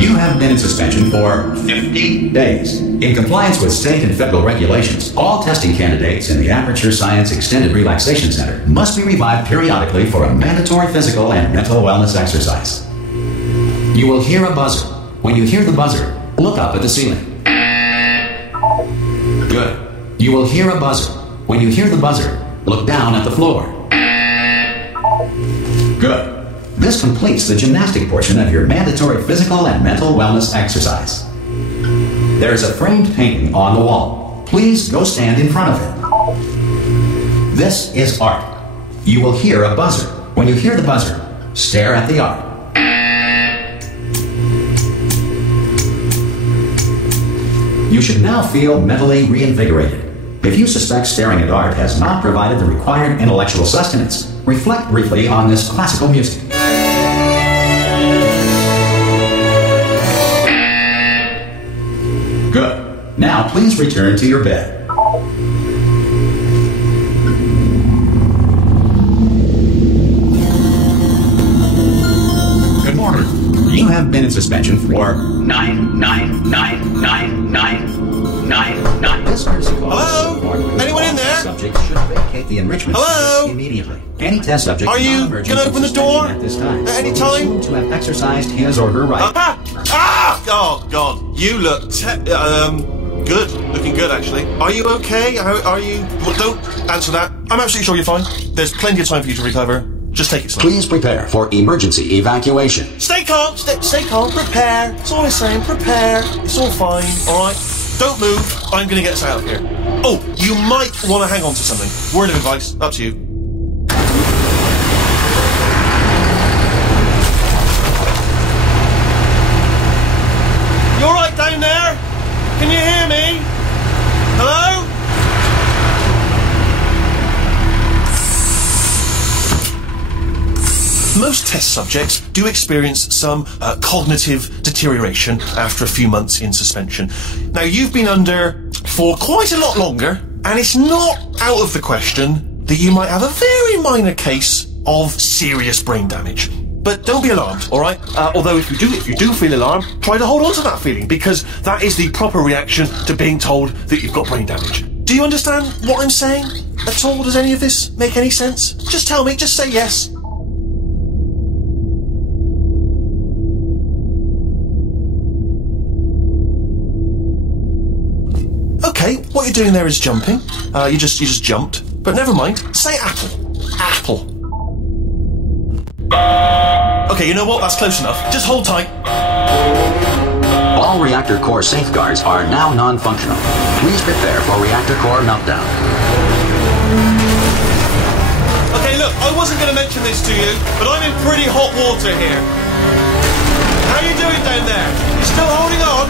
You have been in suspension for 50 days. In compliance with state and federal regulations, all testing candidates in the Aperture Science Extended Relaxation Center must be revived periodically for a mandatory physical and mental wellness exercise. You will hear a buzzer. When you hear the buzzer, look up at the ceiling. Good. You will hear a buzzer. When you hear the buzzer, look down at the floor. Good. This completes the gymnastic portion of your mandatory physical and mental wellness exercise. There is a framed painting on the wall. Please go stand in front of it. This is art. You will hear a buzzer. When you hear the buzzer, stare at the art. You should now feel mentally reinvigorated. If you suspect staring at art has not provided the required intellectual sustenance, reflect briefly on this classical music. Good. Now please return to your bed. Good morning. You have been in suspension for 9999999. This courtesy call. Hello? Anyone in there? Subject should vacate the enrichment Hello? center immediately. Any test subject Are you gonna open the door at this time at any will be time? assumed to have exercised his or her right. Oh God! You look good. Looking good, actually. Are you okay? Are you? Well, don't answer that. I'm absolutely sure you're fine. There's plenty of time for you to recover. Just take it slow. Please prepare for emergency evacuation. Stay calm. Stay calm. Prepare. That's all I'm saying. Prepare. It's all fine. All right. Don't move. I'm going to get us out of here. Oh, you might want to hang on to something. Word of advice. Up to you. You all right down there? Can you hear me? Hello? Most test subjects do experience some cognitive deterioration after a few months in suspension. Now, you've been under for quite a lot longer, and it's not out of the question that you might have a very minor case of serious brain damage. But don't be alarmed, all right? Although if you do feel alarmed, try to hold on to that feeling, because that is the proper reaction to being told that you've got brain damage. Do you understand what I'm saying at all? Does any of this make any sense? Just tell me, just say yes. Okay, what you're doing there is jumping. You just jumped. But never mind. Say apple. Apple. Okay, you know what? That's close enough. Just hold tight. All reactor core safeguards are now non-functional. Please prepare for reactor core meltdown. Okay, look, I wasn't going to mention this to you, but I'm in pretty hot water here. How you doing down there? You still holding on?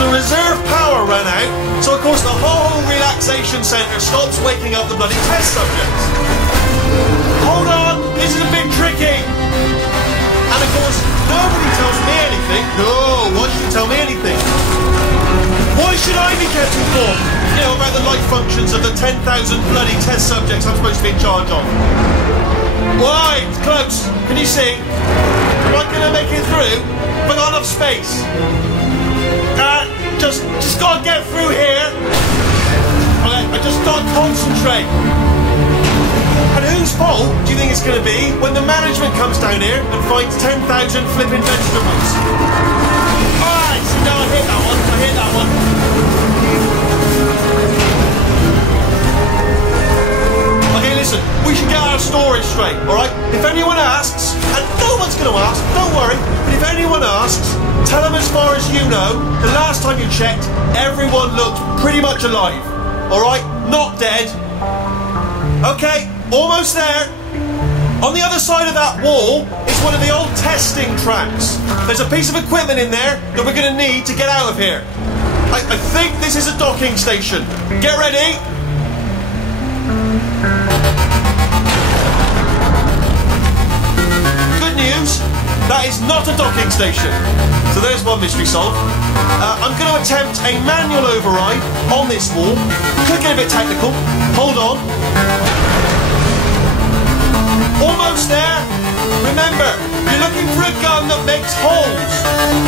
The reserve power ran out, so of course the whole relaxation centre stops waking up the bloody test subjects. Hold on, this is a bit tricky. And of course, nobody tells me anything. No, why should you tell me anything? Why should I be kept informed? You know, about the life functions of the 10,000 bloody test subjects I'm supposed to be in charge of. Why? It's close. Can you see? Am I going to make it through? But not enough space. Just gotta get through here. Okay, I just gotta concentrate. And whose fault do you think it's gonna be when the management comes down here and finds 10,000 flipping vegetables? Alright, so now I hit that one. Okay, listen, we should get our story straight, alright? If anyone asks, and no one's gonna ask, don't worry, but if anyone asks, tell them as far as you know, the last time you checked, everyone looked pretty much alive. Alright? Not dead. Okay, almost there. On the other side of that wall is one of the old testing tracks. There's a piece of equipment in there that we're going to need to get out of here. I think this is a docking station. Get ready. Good news. That is not a docking station. So there's one mystery solved. I'm going to attempt a manual override on this wall. Could get a bit technical. Hold on. Almost there. Remember, you're looking for a gun that makes holes,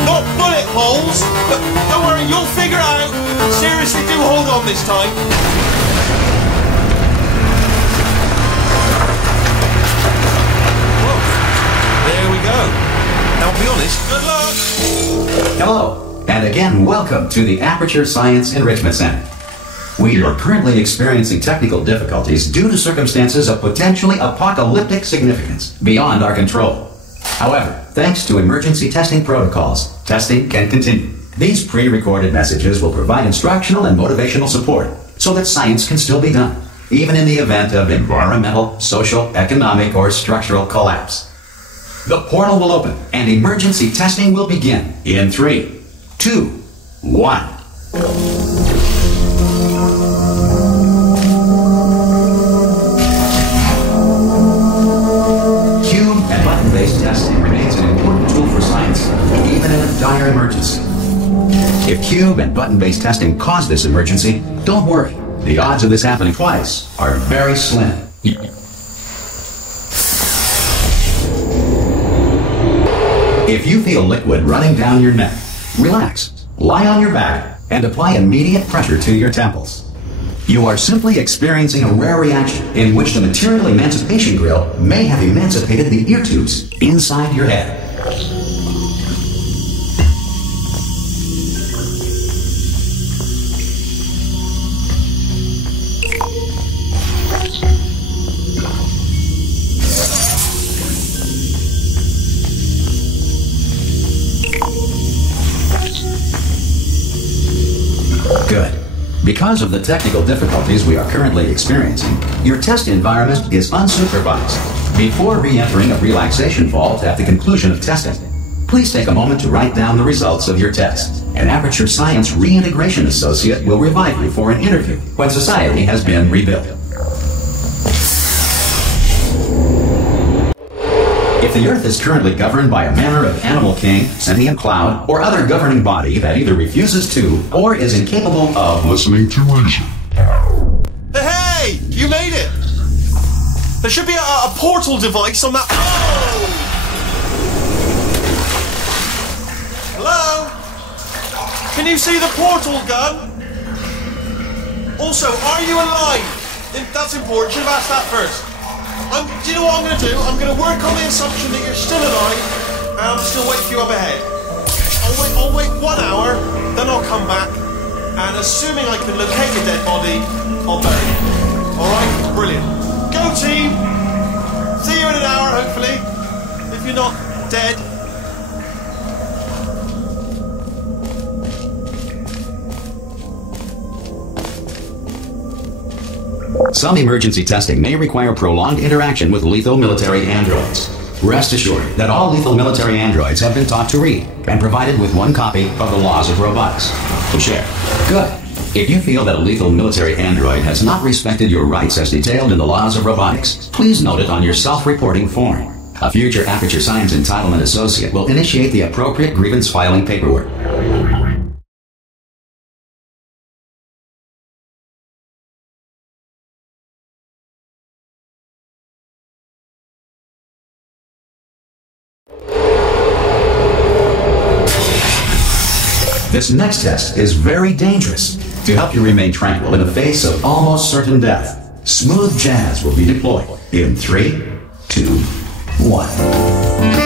not bullet holes. But don't worry, you'll figure it out. Seriously, do hold on this time. Whoa. There we go. Now be honest, good luck. Hello, and again, welcome to the Aperture Science Enrichment Center. We are currently experiencing technical difficulties due to circumstances of potentially apocalyptic significance beyond our control. However, thanks to emergency testing protocols, testing can continue. These pre-recorded messages will provide instructional and motivational support so that science can still be done, even in the event of environmental, social, economic, or structural collapse. The portal will open and emergency testing will begin in 3, 2, 1. Button-based testing remains an important tool for science, even in a dire emergency. If cube and button-based testing caused this emergency, don't worry. The odds of this happening twice are very slim. If you feel liquid running down your neck, relax, lie on your back, and apply immediate pressure to your temples. You are simply experiencing a rare reaction in which the material emancipation grill may have emancipated the ear tubes inside your head. Good. Because of the technical difficulties we are currently experiencing, your test environment is unsupervised. Before re-entering a relaxation vault at the conclusion of testing, please take a moment to write down the results of your test. An Aperture Science Reintegration Associate will revive you for an interview when society has been rebuilt. If the Earth is currently governed by a manner of animal king, sentient cloud, or other governing body that either refuses to or is incapable of listening to reason. Hey! You made it! There should be a portal device on that... Oh! Hello? Can you see the portal gun? Also, are you alive? That's important. Should have asked that first. Do you know what I'm going to do? I'm going to work on the assumption that you're still alive, and I'm just going to wait for you up ahead. I'll wait 1 hour, then I'll come back, and assuming I can locate a dead body, I'll bury it. Alright? Brilliant. Go team! See you in an hour, hopefully. If you're not dead. Some emergency testing may require prolonged interaction with lethal military androids. Rest assured that all lethal military androids have been taught to read and provided with 1 copy of the laws of robotics to share. Good. If you feel that a lethal military android has not respected your rights as detailed in the laws of robotics, please note it on your self-reporting form. A future Aperture Science Entitlement Associate will initiate the appropriate grievance filing paperwork. This next test is very dangerous. To help you remain tranquil in the face of almost certain death, smooth jazz will be deployed in 3, 2, 1.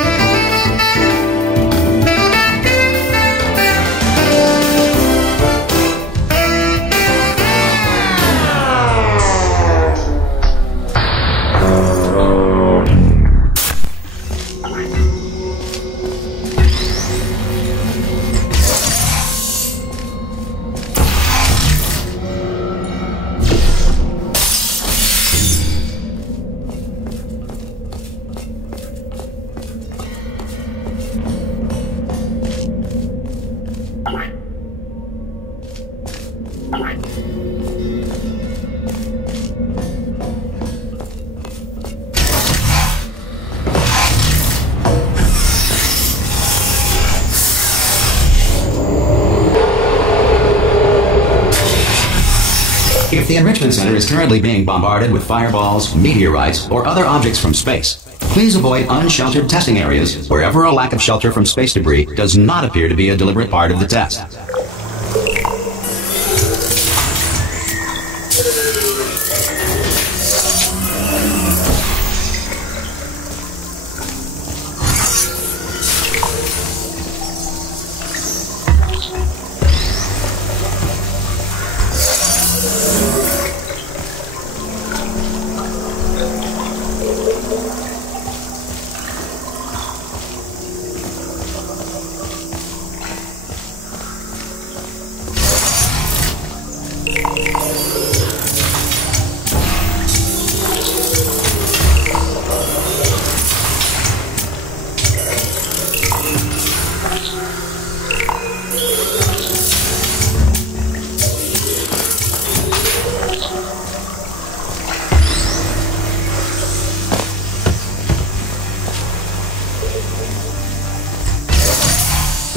If the Enrichment Center is currently being bombarded with fireballs, meteorites, or other objects from space, Please avoid unsheltered testing areas wherever a lack of shelter from space debris does not appear to be a deliberate part of the test.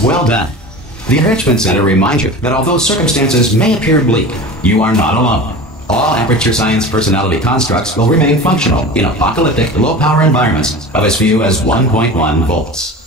Well done. The Enrichment Center reminds you that although circumstances may appear bleak, you are not alone. All Aperture Science personality constructs will remain functional in apocalyptic low-power environments of as few as 1.1 volts.